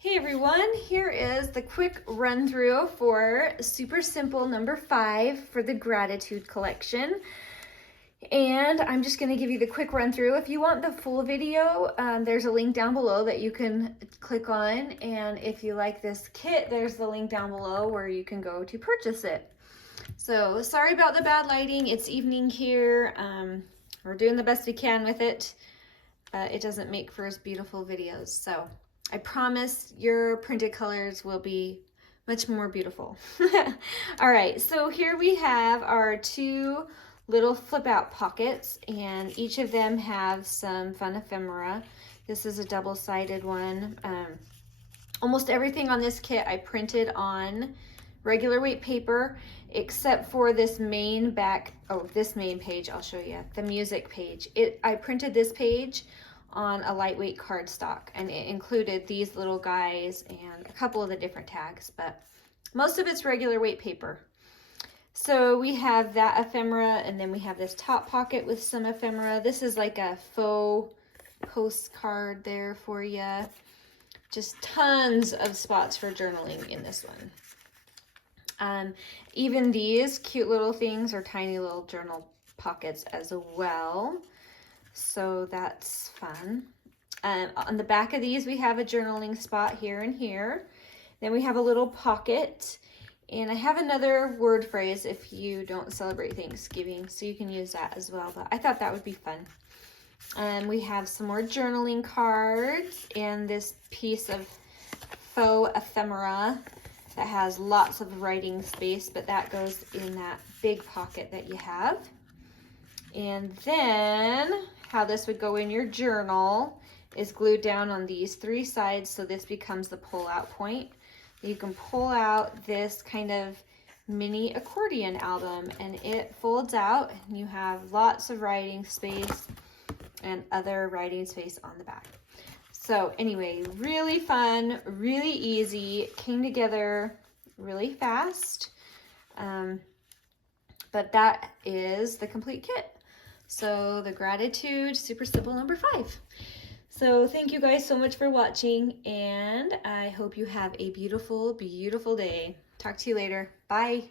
Hey everyone, here is the quick run through for Super Simple number 5 for the gratitude collection. And I'm just going to give you the quick run through. If you want the full video, there's a link down below that you can click on. And if you like this kit, there's the link down below where you can go to purchase it. So sorry about the bad lighting. It's evening here. We're doing the best we can with it. It doesn't make for as beautiful videos. So I promise your printed colors will be much more beautiful. All right, so here we have our 2 little flip out pockets, and each of them have some fun ephemera. This is a double-sided one. Almost everything on this kit I printed on regular weight paper, except for this main back, this main page, I'll show you, the music page. I printed this page on a lightweight cardstock, and it included these little guys and a couple of the different tags, but most of it's regular weight paper. So we have that ephemera, and then we have this top pocket with some ephemera. This is like a faux postcard there for you. Just tons of spots for journaling in this one. Even these cute little things are tiny little journal pockets as well. So that's fun. On the back of these, we have a journaling spot here and here. Then we have a little pocket. And I have another word phrase if you don't celebrate Thanksgiving, so you can use that as well. But I thought that would be fun. We have some more journaling cards and this piece of faux ephemera that has lots of writing space, but that goes in that big pocket that you have. And then how this would go in your journal is glued down on these 3 sides, so this becomes the pull-out point. You can pull out this kind of mini accordion album, and it folds out, and you have lots of writing space and other writing space on the back. So anyway, really fun, really easy, came together really fast, but that is the complete kit. So the gratitude Super Simple number 5. So thank you guys so much for watching, and I hope you have a beautiful, beautiful day. Talk to you later. Bye.